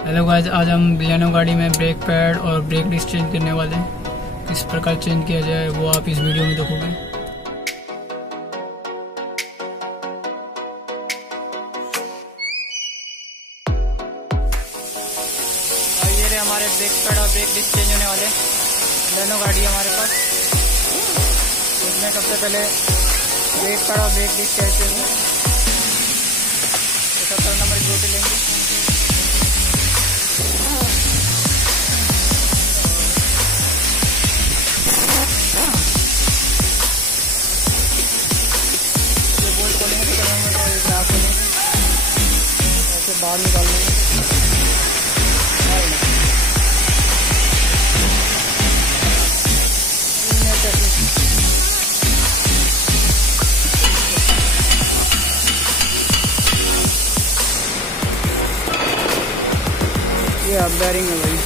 Hello guys, आज हम बिलियानो गाड़ी में ब्रेक पैड और ब्रेक डिस्क चेंज करने वाले हैं। किस प्रकार चेंज किया जाए वो आप इस वीडियो में देखोगे। ये रहे हमारे ब्रेक पैड और ब्रेक डिस्क चेंज होने वाले बिलियानो गाड़ी हमारे पास। इसमें सबसे पहले ब्रेक पैड और ब्रेक डिस्क चेंज करेंगे। 70 नंबर की बोतल लेंगे। ऐसे बाहर निकाल लेंगे। ये अब बैरिंग है भाई।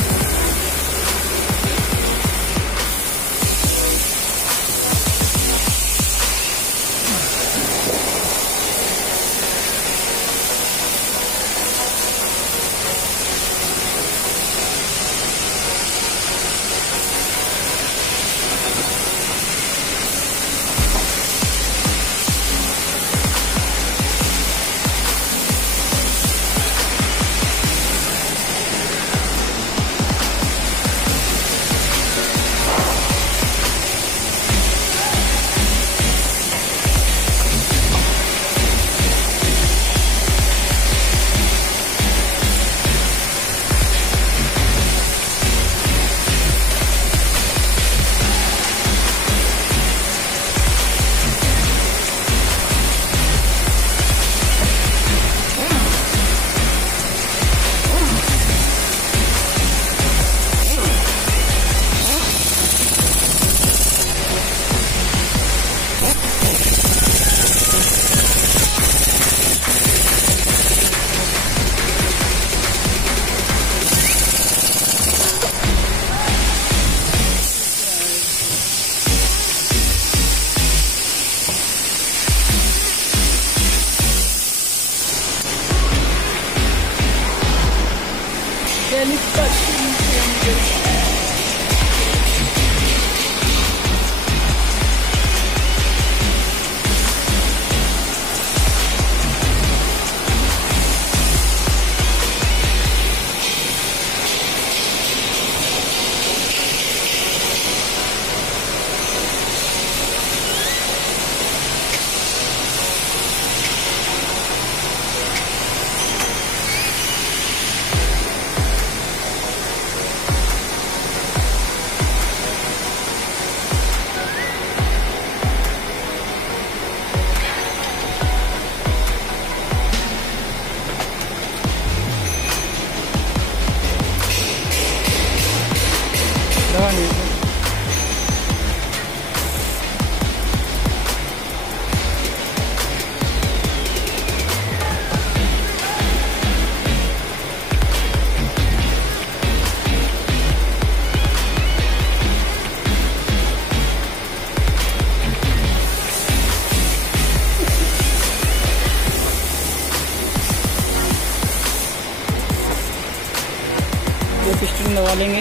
ये पिस्टन दबा लेंगे।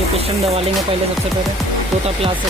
ये पिस्टन दबा लेंगे पहले, सबसे पहले तोता प्लास से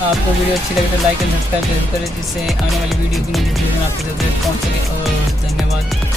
आपको वीडियो अच्छी लगे तो लाइक एंड सब्सक्राइब जरूर करें, जिससे आने वाली वीडियो की नोटिफिकेशन आपके साथ पहुँच सके। और धन्यवाद।